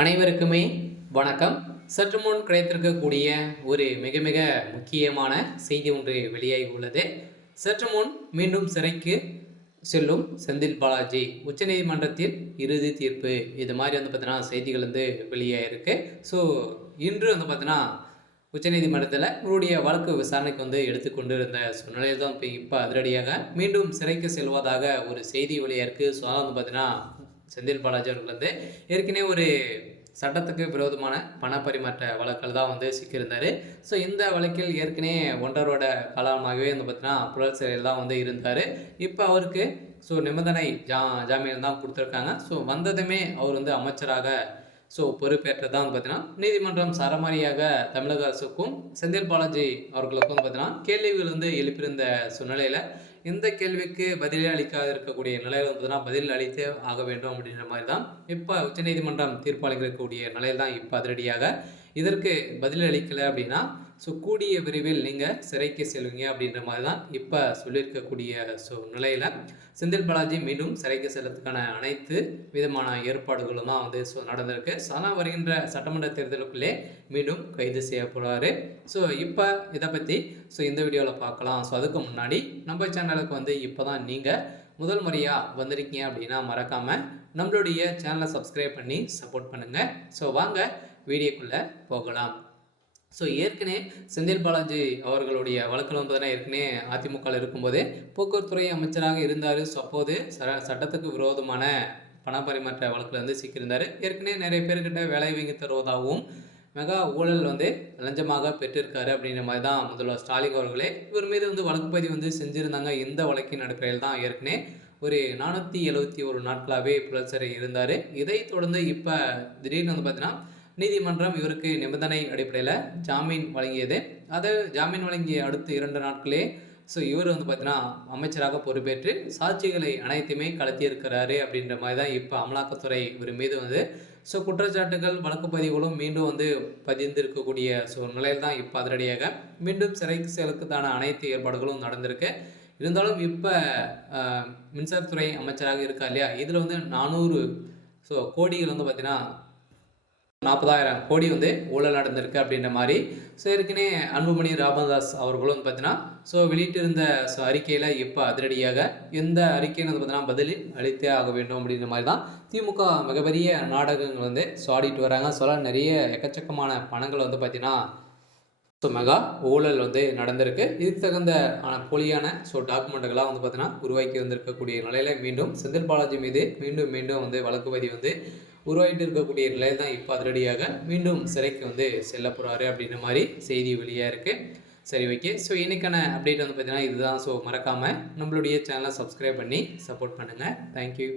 அனைவருக்குமே வணக்கம். சற்று முன் கிடைத்திருக்கக்கூடிய ஒரு மிக மிக முக்கியமான செய்தி ஒன்று வெளியாகி உள்ளது. சற்று முன் மீண்டும் சிறைக்கு செல்லும் செந்தில் பாலாஜி, உச்சநீதிமன்றத்தில் இறுதி தீர்ப்பு, இது மாதிரி பார்த்தீங்கன்னா செய்திகள் வெளியாகிருக்கு. ஸோ இன்று பார்த்தீங்கன்னா உச்சநீதிமன்றத்தில் இவருடைய வழக்கு விசாரணைக்கு எடுத்துக்கொண்டு இருந்த சூழ்நிலையில் தான் இப்போ அதிரடியாக மீண்டும் சிறைக்கு செல்வதாக ஒரு செய்தி வெளியாயிருக்கு. ஸோ பார்த்தீங்கன்னா செந்தில் பாலாஜி அவர்கள் ஏற்கனவே ஒரு சட்டத்துக்கு விரோதமான பண பரிமாற்ற வழக்கில் தான் சிக்கியிருந்தார். ஸோ இந்த வழக்கில் ஏற்கனவே 1.5 வருட காலமாகவே பார்த்தீங்கன்னா புழல் சிறையில் தான் இருந்தார். இப்போ அவருக்கு நிபந்தனை ஜாமீன் தான் கொடுத்துருக்காங்க. ஸோ வந்ததுமே அவர் அமைச்சராக பொறுப்பேற்றதான் பார்த்தீங்கன்னா நீதிமன்றம் சரமாரியாக தமிழக அரசுக்கும் செந்தில் பாலாஜி அவர்களுக்கும் பார்த்தீங்கன்னா கேள்விகள் எழுப்பியிருந்த சூழ்நிலையில் இந்த கேள்விக்கு பதிலே அளிக்காத இருக்கக்கூடிய நிலையில் பார்த்தீங்கன்னா பதில் அளித்தே ஆக வேண்டும் அப்படின்ற மாதிரி தான் இப்போ உச்சநீதிமன்றம் தீர்ப்பளிக்கக்கூடிய நிலையில் தான் இப்போ அதிரடியாக இதற்கு பதில் அளிக்கலை அப்படின்னா கூடிய விரைவில் நீங்கள் சிறைக்கு செல்வீங்க அப்படின்ற மாதிரி தான் இப்போ சொல்லியிருக்கக்கூடிய நிலையில் செந்தில் பாலாஜி மீண்டும் சிறைக்கு செல்வதற்கான அனைத்து விதமான ஏற்பாடுகளும் தான் நடந்திருக்கு. ஆனால் வருகின்ற சட்டமன்ற தேர்தலுக்குள்ளே மீண்டும் கைது செய்யப்படுவார். இப்போ இதை பற்றி இந்த வீடியோவில் பார்க்கலாம். அதுக்கு முன்னாடி நம்ம சேனலுக்கு இப்போ தான் நீங்கள் முதல் முறையாக வந்திருக்கீங்க அப்படின்னா மறக்காமல் நம்மளுடைய சேனலை சப்ஸ்கிரைப் பண்ணி சப்போர்ட் பண்ணுங்கள். வாங்க வீடியோக்குள்ளே போகலாம். ஏற்கனவே செந்தில் பாலாஜி அவர்களுடைய வழக்கில் பார்த்தீங்கன்னா ஏற்கனவே அதிமுகவில் இருக்கும்போதே போக்குவரத்துறை அமைச்சராக இருந்தார். அப்போது சட்டத்துக்கு விரோதமான பண பரிமாற்ற வழக்கில் சிக்கியிருந்தார். ஏற்கனவே நிறைய பேர்கிட்ட வேலை வாங்கி தருவதாகவும் மெகா ஊழல் லஞ்சமாக பெற்றிருக்காரு அப்படின்ற மாதிரி தான் முதல்வர் ஸ்டாலின் அவர்களே இவர் மீது வழக்கு பதிவு செஞ்சுருந்தாங்க. இந்த வழக்கின் அடிப்படையில் தான் ஏற்கனவே ஒரு 471 நாட்களாகவே புழல் சிறை இருந்தார். இதை தொடர்ந்து இப்போ திடீர்னு பார்த்தீங்கன்னா நீதிமன்றம் இவருக்கு நிபந்தனை அடிப்படையில் ஜாமீன் வழங்கியது. அதை ஜாமீன் வழங்கிய அடுத்த 2 நாட்களே இவர் பார்த்தீங்கன்னா அமைச்சராக பொறுப்பேற்று சாட்சிகளை அனைத்துமே கலத்தியிருக்கிறாரு அப்படின்ற மாதிரி தான் இப்போ அமலாக்கத்துறை இவர் மீது குற்றச்சாட்டுகள் வழக்கு பதிவுகளும் மீண்டும் பதிந்திருக்கக்கூடிய நிலையில் தான் இப்போ அதிரடியாக மீண்டும் சிறைக்கு செல்வதற்கான அனைத்து ஏற்பாடுகளும் நடந்திருக்கு. இருந்தாலும் இப்போ மின்சாரத்துறை அமைச்சராக இருக்கா இல்லையா, இதில் 400 கோடிகள் பார்த்தீங்கன்னா 40,000 கோடி ஊழல் நடந்திருக்கு அப்படின்ற மாதிரி ஏற்கனவே அன்புமணி ராமதாஸ் அவர்களும் பார்த்தீங்கன்னா வெளியிட்டிருந்த அறிக்கையில் இப்போ அதிரடியாக எந்த அறிக்கைன்னு பார்த்தீங்கன்னா பதில் அளித்தே ஆக வேண்டும் அப்படின்ற மாதிரி தான் திமுக மிகப்பெரிய நாடகங்கள் ஆடிட்டு வராங்க. நிறைய எக்கச்சக்கமான பணங்கள் பார்த்தீங்கன்னா மெகா ஊழல் நடந்திருக்கு. இதுக்கு தகுந்த போலியான டாக்குமெண்ட்டுகளாக பார்த்தீங்கன்னா உருவாக்கி வந்திருக்கக்கூடிய நிலையில் மீண்டும் செந்தில் பாலாஜி மீது மீண்டும் வழக்கு பதிவு உருவாகிட்டு இருக்கக்கூடிய நிலையில் தான் இப்போ அதிரடியாக மீண்டும் சிறைக்கு செல்ல போகிறாரு அப்படின்ற மாதிரி செய்தி வெளியாக இருக்குது. சரி, ஓகே. இன்றைக்கான அப்டேட் பார்த்தீங்கன்னா இதுதான். மறக்காமல் நம்மளுடைய சேனலை சப்ஸ்கிரைப் பண்ணி சப்போர்ட் பண்ணுங்கள். தேங்க்யூ.